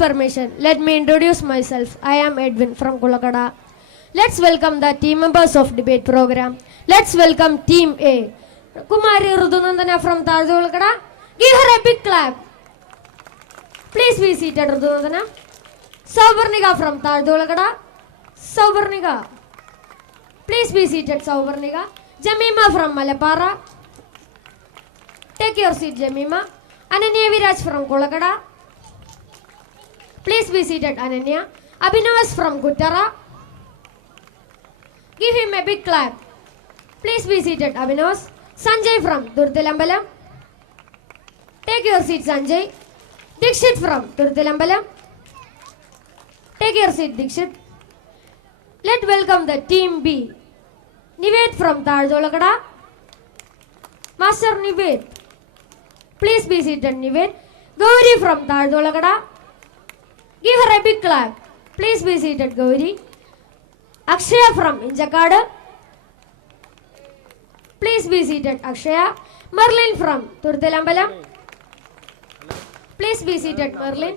permission, let me introduce myself. I am Edwin from Kulakada. Let's welcome the team members of debate program. Let's welcome Team A. Kumari Rudunandana from Kulakada. Give her a big clap. Please be seated, Rudunandana. Sauvarniga from Kulakada. Sauvarniga. Please be seated, Sauvarniga. Jamima from Malapara. Take your seat, Jamima. Ananya Viraj from Kulakada. Please be seated, Ananya. Abhinavas from Guttara. Give him a big clap. Please be seated, Abhinavas. Sanjay from Durtilambalam. Take your seat, Sanjay. Dikshit from Durtilambalam. Take your seat, Dikshit. Let's welcome the team B. Nived from Tarjolakada. Master Nived. Please be seated, Nived. Gauri from Tarjolakada. Give her a big clap. Please be seated, Gauri. Akshaya from Injakada. Please be seated, Akshaya. Merlin from Turtilambalam. Please be seated, Merlin.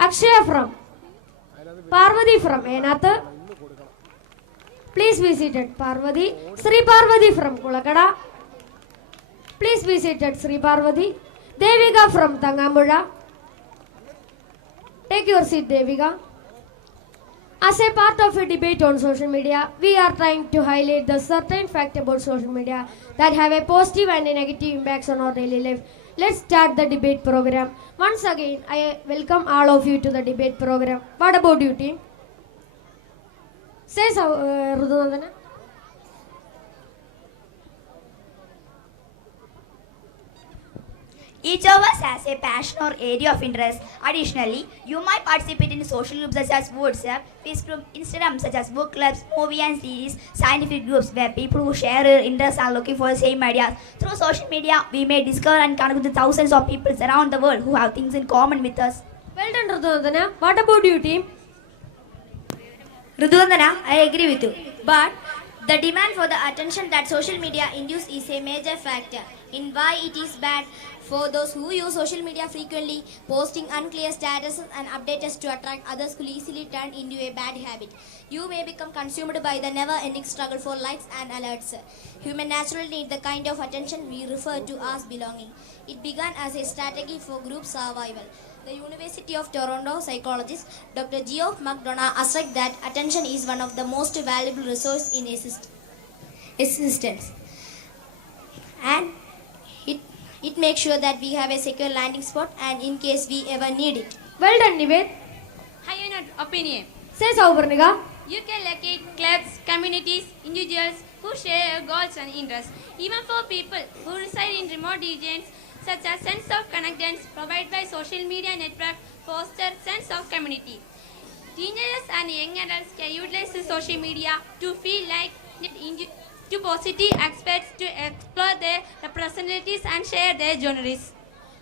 Akshaya from Parvati from Enatha. Please be seated, Parvati. Sri Parvati from Kulakada. Please be seated, Sri Parvati. Devika from Tangamura. Take your seat, Devika. As a part of a debate on social media, we are trying to highlight the certain fact about social media that have a positive and a negative impacts on our daily life. Let's start the debate program. Once again, I welcome all of you to the debate program. What about you, team? Say so, Rudunandana. Each of us has a passion or area of interest. Additionally, you might participate in social groups such as WhatsApp, Facebook, Instagram, such as book clubs, movie and series, scientific groups where people who share their interests are looking for the same ideas. Through social media, we may discover and connect with thousands of people around the world who have things in common with us. Well done, Rudunandana. What about you, team? Rudundana, I agree with you. But the demand for the attention that social media induces is a major factor in why it is bad for those who use social media frequently. Posting unclear statuses and updates to attract others could easily turn into a bad habit. You may become consumed by the never-ending struggle for likes and alerts. Humans naturally need the kind of attention we refer to as belonging. It began as a strategy for group survival. The University of Toronto psychologist Dr. Geoff McDonough asserts that attention is one of the most valuable resources in existence. And it makes sure that we have a secure landing spot and in case we ever need it. Well done, Nived. High unit opinion. Say so, Varnika. You can locate clubs, communities, individuals who share goals and interests. Even for people who reside in remote regions, such as sense of connectedness provided by social media network foster sense of community. Teenagers and young adults can utilize the social media to feel like to positive aspects to explore their personalities and share their journeys.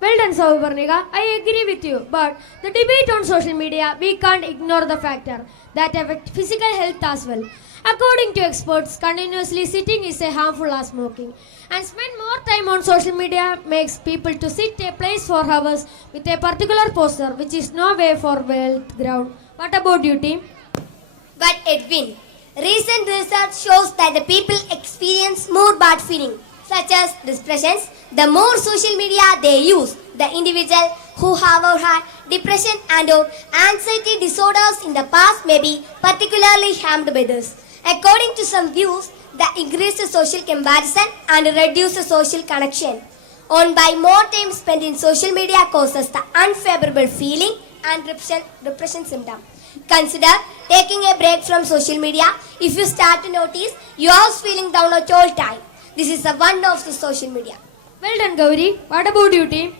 Well done, Sauvarnika. I agree with you. But the debate on social media, we can't ignore the factor that affect physical health as well. According to experts, continuously sitting is as harmful as smoking. And spend more time on social media makes people to sit a place for hours with a particular posture, which is no way for wealth ground. What about you, team? But Edwin, recent research shows that the people experience more bad feeling, such as depressions, the more social media they use. The individual who have had depression and or anxiety disorders in the past may be particularly harmed by this. According to some views, the increased social comparison and reduced social connection on by more time spent in social media causes the unfavorable feeling and depression symptom. Consider taking a break from social media if you start to notice you are feeling down at all time. This is the one of the social media. Well done, Gauri. What about you, team?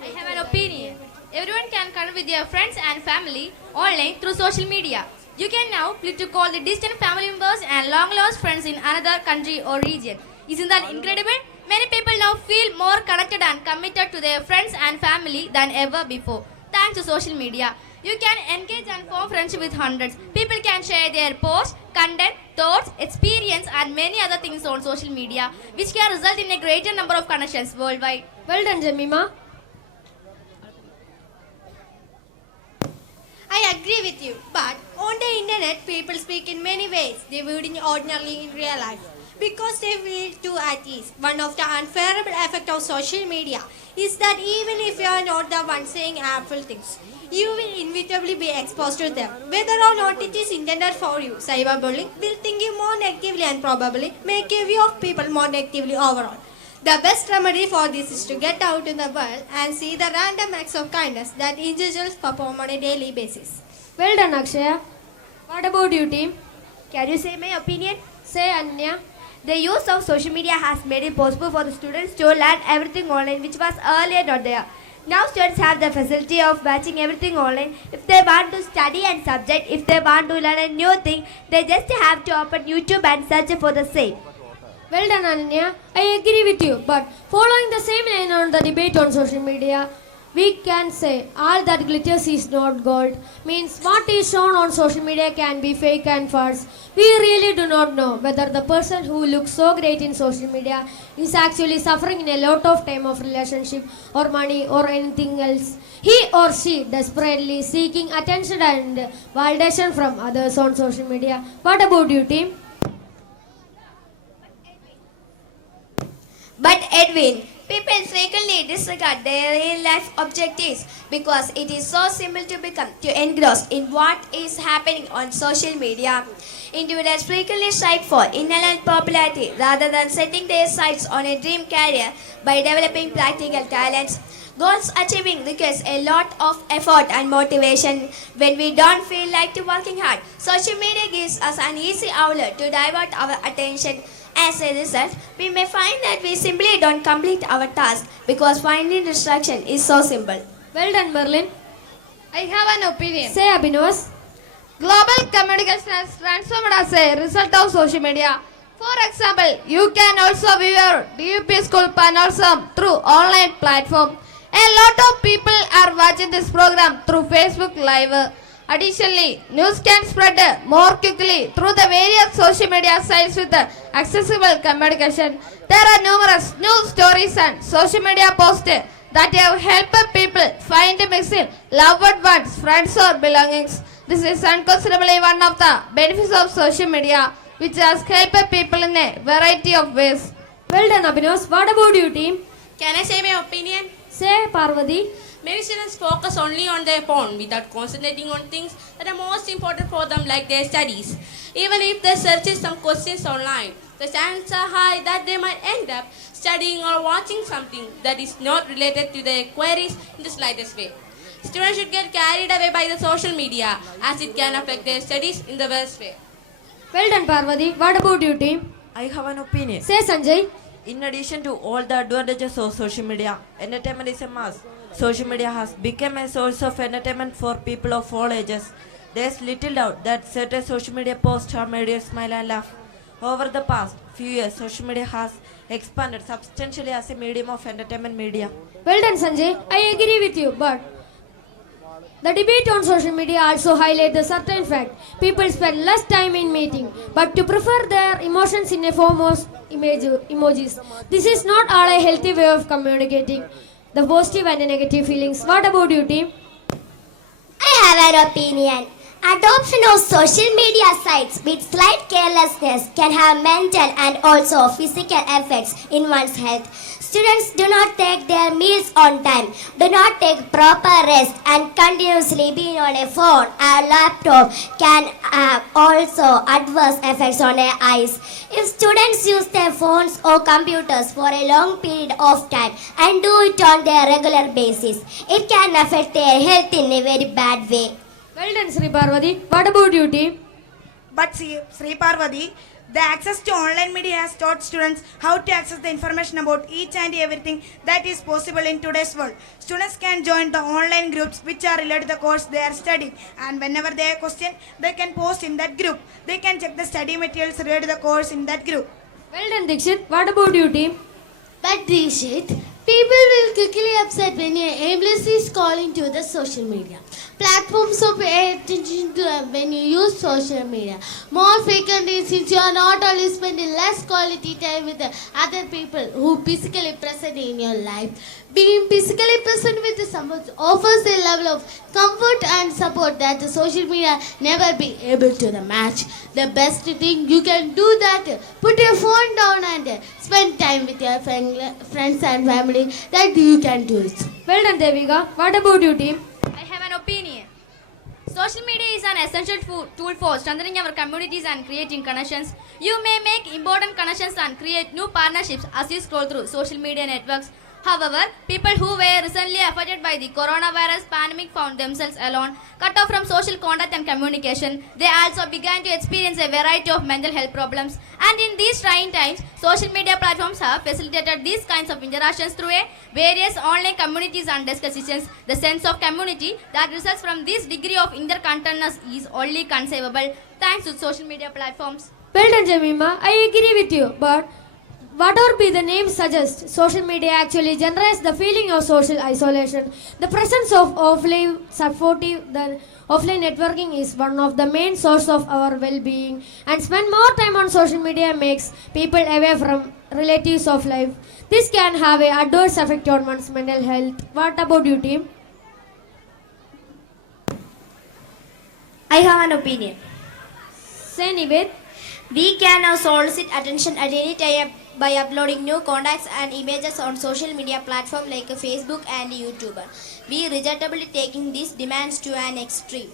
I have an opinion. Everyone can connect with their friends and family online through social media. You can now click to call the distant family members and long-lost friends in another country or region. Isn't that incredible? Many people now feel more connected and committed to their friends and family than ever before. Thanks to social media, you can engage and form friendship with hundreds. People can share their posts, content, thoughts, experience and many other things on social media, which can result in a greater number of connections worldwide. Well done, Jemima. agree with you. But on the internet, people speak in many ways they wouldn't ordinarily in real life because they feel too at ease. One of the unfavorable effects of social media is that even if you are not the one saying harmful things, you will inevitably be exposed to them. Whether or not it is intended for you, cyberbullying will think you more negatively and probably make a view of people more negatively overall. The best remedy for this is to get out in the world and see the random acts of kindness that individuals perform on a daily basis. Well done, Akshaya. What about you, team? Can you say my opinion? Say, Anya. The use of social media has made it possible for the students to learn everything online, which was earlier not there. Now students have the facility of watching everything online. If they want to study a subject, if they want to learn a new thing, they just have to open YouTube and search for the same. Well done, Ananya. I agree with you. But following the same line on the debate on social media, we can say all that glitters is not gold. Means what is shown on social media can be fake and false. We really do not know whether the person who looks so great in social media is actually suffering in a lot of time of relationship or money or anything else. He or she desperately seeking attention and validation from others on social media. What about you, team? But Edwin, people frequently disregard their real life objectives because it is so simple to become too engrossed in what is happening on social media. Individuals frequently strive for inherent popularity rather than setting their sights on a dream career by developing practical talents. Goals achieving requires a lot of effort and motivation when we don't feel like working hard. Social media gives us an easy outlet to divert our attention. As a result, we may find that we simply don't complete our task because finding distraction is so simple. Well done, Merlin. I have an opinion. Say, Abhinavas. Global communication has transformed as a result of social media. For example, you can also view your Dvups school Padanolsavam through online platform. A lot of people are watching this program through Facebook Live. Additionally, news can spread more quickly through the various social media sites with accessible communication. There are numerous news stories and social media posts that have helped people find missing loved ones, friends or belongings. This is unquestionably one of the benefits of social media, which has helped people in a variety of ways. Well done, Abhinavas. What about you, team? Can I say my opinion? Say, Parvati. Many students focus only on their phone without concentrating on things that are most important for them, like their studies. Even if they search some questions online, the chances are high that they might end up studying or watching something that is not related to their queries in the slightest way. Students should get carried away by the social media as it can affect their studies in the worst way. Well done, Parvati. What about you, team? I have an opinion. Say, Sanjay. In addition to all the advantages of social media, entertainment is a must. Social media has become a source of entertainment for people of all ages. There's little doubt that certain social media posts have made you smile and laugh. Over the past few years, social media has expanded substantially as a medium of entertainment media. Well done, Sanjay. I agree with you, but the debate on social media also highlights the certain fact people spend less time in meeting, but to prefer their emotions in a form of emojis. This is not all a healthy way of communicating the positive and the negative feelings. What about you, team? I have an opinion. Adoption of social media sites with slight carelessness can have mental and also physical effects in one's health. Students do not take their meals on time, do not take proper rest, and continuously being on a phone or laptop can have also adverse effects on their eyes. If students use their phones or computers for a long period of time and do it on their regular basis, it can affect their health in a very bad way. Well done, Sri Parvati. What about you, team? But see, Sri Parvati, the access to online media has taught students how to access the information about each and everything that is possible in today's world. Students can join the online groups which are related to the course they are studying, and whenever they have a question, they can post in that group. They can check the study materials related to the course in that group. Well done, Dikshit. What about you, team? But Dikshit, people will quickly upset when you aimlessly scrolling to the social media. Platforms so pay attention to them when you use social media more frequently, since you are not only spending less quality time with the other people who physically present in your life. Being physically present with someone offers a level of comfort and support that the social media never be able to match. The best thing you can do that, put your phone down and spend time with your friends and family, that you can do it. Well done, Devika. What about you, team? I have an opinion. Social media is an essential tool for strengthening our communities and creating connections. You may make important connections and create new partnerships as you scroll through social media networks. However, people who were recently affected by the coronavirus pandemic found themselves alone, cut off from social contact and communication. They also began to experience a variety of mental health problems. And in these trying times, social media platforms have facilitated these kinds of interactions through various online communities and discussions. The sense of community that results from this degree of interconnectedness is only conceivable thanks to social media platforms. Well done, Jemima. I agree with you, but whatever be the name suggests, social media actually generates the feeling of social isolation. The presence of offline networking is one of the main sources of our well-being, and spend more time on social media makes people away from relatives of life. This can have an adverse effect on one's mental health. What about you, team? I have an opinion. Say, Nived. We can now solicit attention at any time by uploading new contacts and images on social media platforms like Facebook and YouTube. We regrettably taking these demands to an extreme.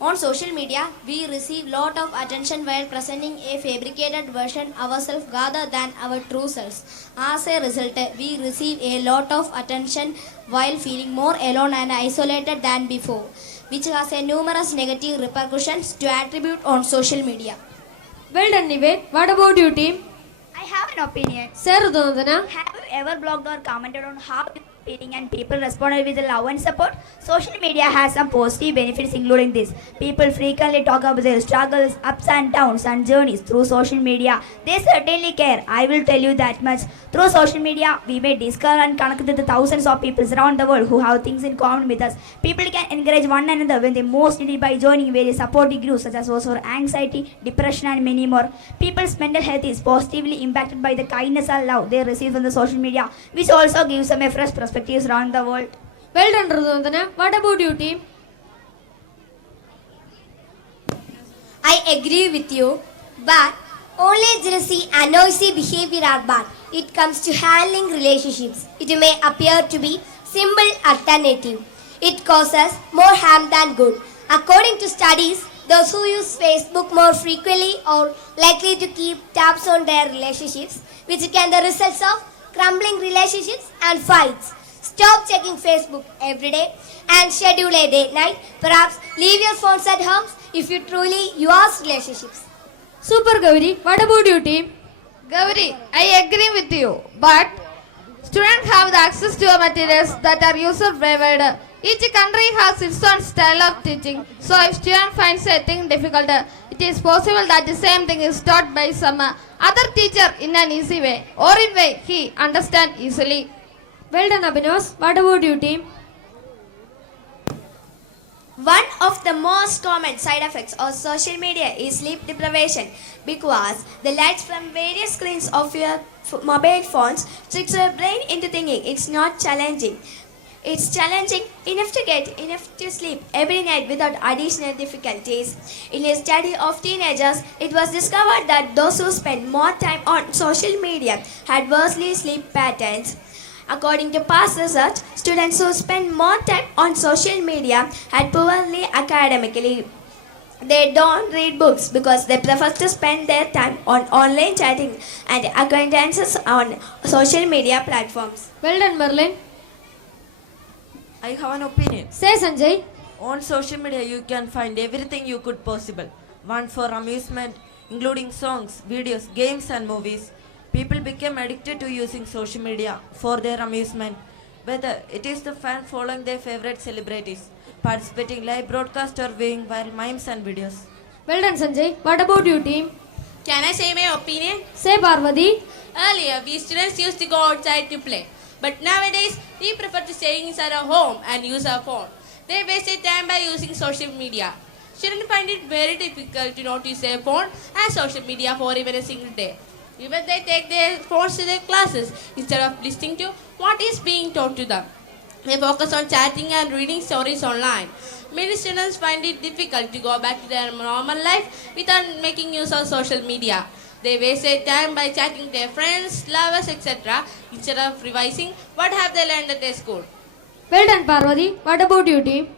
On social media, we receive lot of attention while presenting a fabricated version ourselves rather than our true selves. As a result, we receive a lot of attention while feeling more alone and isolated than before, which has a numerous negative repercussions to attribute on social media. Well done, Nived. What about you, team? I have an opinion. Say, Rudandana. Have you ever blogged or commented on how you're feeling and people responded with love and support? Social media has some positive benefits including this. People frequently talk about their struggles, ups and downs and journeys through social media. They certainly care. I will tell you that much. Through social media, we may discover and connect with the thousands of people around the world who have things in common with us. People can encourage one another when they most need it by joining various supportive groups such as those for anxiety, depression and many more. People's mental health is positively impacted by the kindness and love they receive from the social media, which also gives them a fresh perspective around the world. Well done, Rudandana. What about you, team? I agree with you, but only jealousy and noisy behavior are bad. It comes to handling relationships. It may appear to be simple alternative. It causes more harm than good. According to studies, those who use Facebook more frequently are likely to keep tabs on their relationships, which can be the results of crumbling relationships and fights. Stop checking Facebook every day and schedule a date night. Perhaps leave your phones at home if you truly use relationships. Super, Gauri. What about you, team? Gauri, I agree with you, but students have the access to materials that are user-favored. Each country has its own style of teaching, so if student finds a thing difficult, it is possible that the same thing is taught by some other teacher in an easy way, or in way he understands easily. Well done, Abhinos. What about you, team? One of the most common side effects of social media is sleep deprivation, because the lights from various screens of your mobile phones tricks your brain into thinking it's not challenging. It's challenging enough to get enough to sleep every night without additional difficulties. In a study of teenagers, it was discovered that those who spend more time on social media had worse sleep patterns. According to past research, students who spend more time on social media had poorly academically. They don't read books because they prefer to spend their time on online chatting and acquaintances on social media platforms. Well done, Merlin. I have an opinion. Say, Sanjay. On social media, you can find everything you could possible. One for amusement, including songs, videos, games and movies. People became addicted to using social media for their amusement. Whether it is the fan following their favorite celebrities, participating live broadcast or viewing viral memes and videos. Well done, Sanjay. What about you, team? Can I say my opinion? Say, Parvati. Earlier, we students used to go outside to play. But nowadays, we prefer to stay inside our home and use our phone. They wasted time by using social media. Students find it very difficult to not use their phone and social media for even a single day. Even they take their phones to their classes instead of listening to what is being taught to them. They focus on chatting and reading stories online. Many students find it difficult to go back to their normal life without making use of social media. They waste their time by chatting to their friends, lovers, etc. instead of revising what have they learned at their school. Well done, Parvati. What about you, team?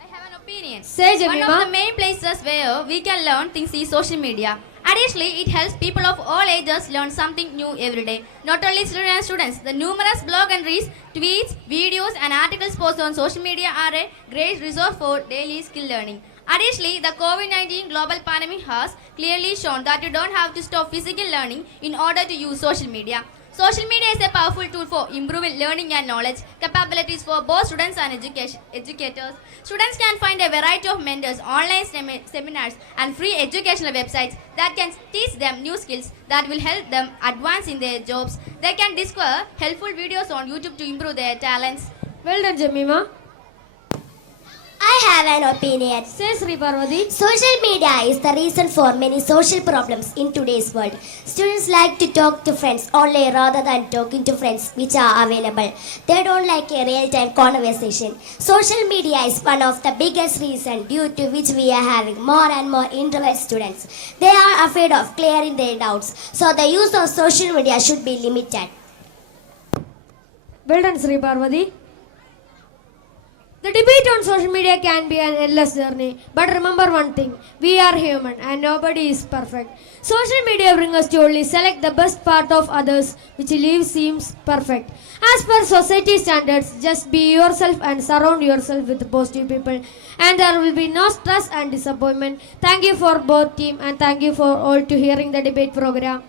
I have an opinion. Say, One Jemima. of the main places where we can learn things is social media. Additionally, it helps people of all ages learn something new every day. Not only children and students, the numerous blog entries, tweets, videos and articles posted on social media are a great resource for daily skill learning. Additionally, the COVID-19 global pandemic has clearly shown that you don't have to stop physical learning in order to use social media. Social media is a powerful tool for improving learning and knowledge capabilities for both students and educators. Students can find a variety of mentors, online seminars, and free educational websites that can teach them new skills that will help them advance in their jobs. They can discover helpful videos on YouTube to improve their talents. Well done, Jemima. I have an opinion. Say, Sri Parvati. Social media is the reason for many social problems in today's world. Students like to talk to friends only rather than talking to friends which are available. They don't like a real-time conversation. Social media is one of the biggest reasons due to which we are having more and more introvert students. They are afraid of clearing their doubts, so the use of social media should be limited. Well done, Sri Parvati. The debate on social media can be an endless journey, but remember one thing, we are human and nobody is perfect. Social media brings us to only select the best part of others, which life seems perfect. As per society standards, just be yourself and surround yourself with positive people, and there will be no stress and disappointment. Thank you for both team and thank you for all to hearing the debate program.